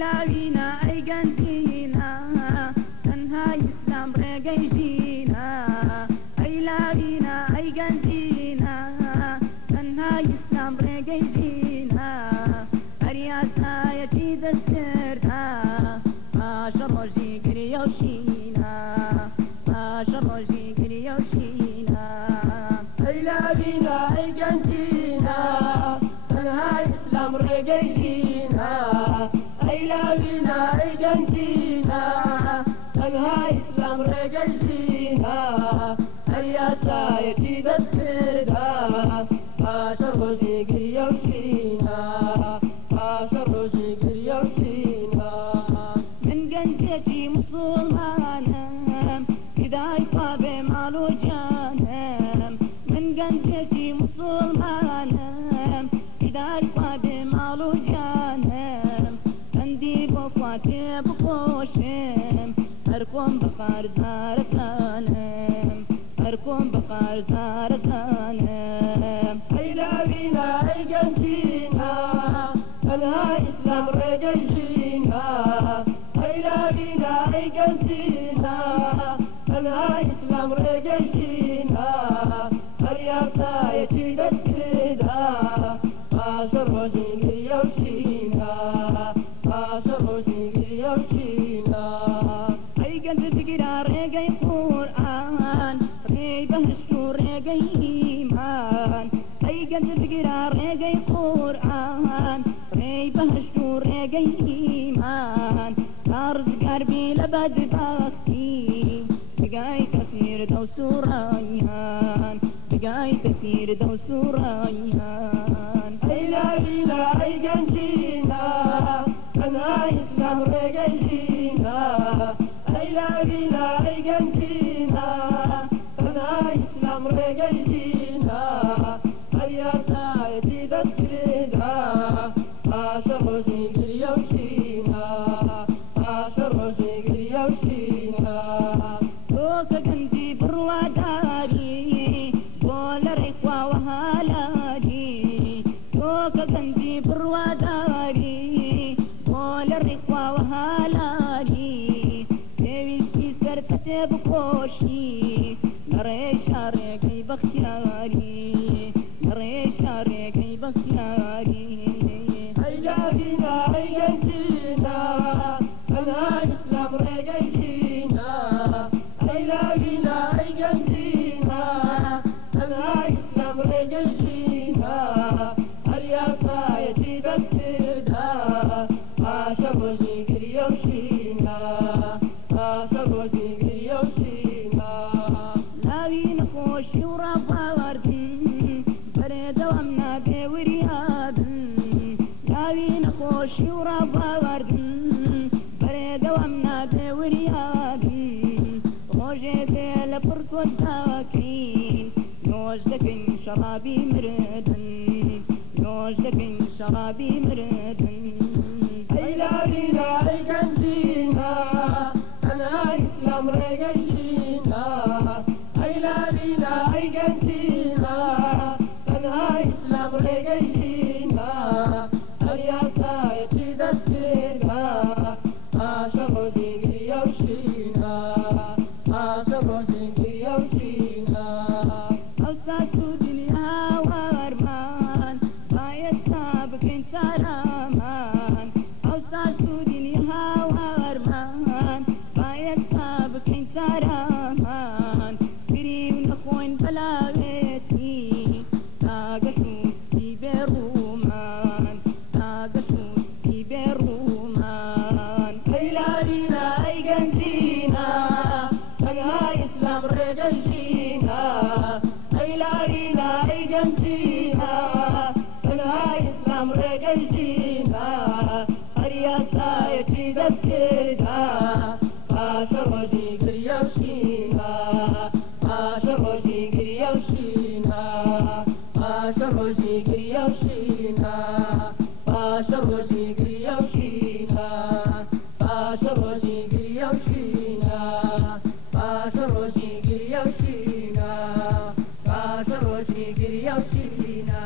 لاوینا ئەیگەنجینە تەنها ئیسلام ڕێگەی ژینە ئەی لاوینا ئەیگەنجینە تەنها ئیسلام ڕێگەی ژینە هەر یاسایەتی دەستکردە پاشە ڕۆژی گریە و شینە پاشە ڕۆژی گریە و شینە ئەی لاوینا ئەیگەنجینە تەنها ئیسلام ڕێگەی ژینە ئەی لاوینا ئەیگەنجینە تەنها ئیسلام ڕێگەی ژینە هەر یاسایەتی دەستکردە پاشە ڕۆژی گریە و شینە پاشە ڕۆژی گریە و شینە من گەنجێکی موسڵمانم فیدای خوا بێ ماڵ و جانم من گەنجێکی موسڵمانم فیدای خوا بێ ماڵ و جانم چەندی بۆ خوا تێ بخۆشم هەر کۆم بە قارزارەکانم هەر کۆم بە قارزارەکانم ئەی لاوینا ئەیگەنجینە تەنها ئیسلام ڕێگەی ژینە ئەی لاوینا ئەیگەنجینە تەنها ئیسلام ڕێگەی ژینە هەر یاسایەتی دەستکردە پاشە ڕۆژی گریە و شینە پاشە ڕۆژی گریە و شینە ئەی گەنج بگیرە ڕێگەی قورئان ڕێی بەهشت و ڕێگەی ئیمان ئەی گەنج بگیرە ڕێگەی قورئان ڕێی بەهشت و ڕێگەی ئیمان تا ڕزگار بی لە بەدبەختی بگایتە فیردەوس و ڕەیان بگایتە فیردەوس و ڕەیان ئەی لاوینا ئەیگەنجینە تەنها ئیسلام ڕێگەی ژینە ئەی لاوینا ئەیگەنجینە تەنها ئیسلام ڕێگەی ژینە هەر یاسایەتی دەستکردە پاشە ڕۆژی گریە و شینە پاشە ڕۆژی گریە و شینە تۆ کە گەنجی بڕواداری بۆ لەڕێی خواوە هالاری تۆ کە گەنجی بڕواداری بۆ لەڕێی خواوە هالاری پێویستی سەرپەتێ بخۆشی لەڕێ شارێگەی بەختیاری لەڕێ شارێگەی بەختیاری ئەی لاوینا ئەیگەنجینە تەنها ئیسلام ڕێگەی ژینە ئەی لاوینا ئەیگەنجینە تەنها ئیسلام ڕێگەی ژینە هەر یاسایەتی دەستکردە پاشە ڕۆژی گریە و شینە پاشە ڕۆژی گریە و شینە لاوی نەخۆشی و ڕاباوەردن بەرێدەوام نابێ وریابن لاوی نەخۆشی و ڕاباوەردن بەرێدەوام نابێ وریابن ڕۆژێ دێ لە پڕتۆت داکەین نۆژ دەکەین شەڕابی مردن نۆژ دەکەین شەڕابی مردن ئەی لاوینا ئەیگەنجینە تەنها ئیسلام ڕێگەی ژینە ئەی لاوینا ئەیگەنجینە تەنها ئیسلام ڕێگەی ژینە هەر یاسایەتی دەستکردە پاشە ڕۆژی گریە و شینە پاشە ڕۆژی گریە و شینە ئەوسا تو دنیا وەرمان باید تا بکەین چارەمان ئەوسا تو دنیا وەرمان باید تا بکەین چارەمان گریم نەخۆین بەلاوێتی تاگەشتی بێڕوومان تاگەشتی بێڕوومان ئەی لاوینا ئەیگەنجینە تەنها ئیسلام ڕێگەی ژینە ئەی لاوینا ئەیگەنجینە تەنها ئیسلام ڕێگەی ژینە هەر یاسایەتی دەستکردە پاشە ڕۆژی گریە و شینە پاشە ڕۆژی گریە و شینە پاشە ڕۆژی گریە و شینە پاشە ڕۆژی گریە و شینە پاشە ڕۆژی گریە و شینە پاشە ڕۆژی گریە و شینە پاشە ڕۆژی گریە و شینە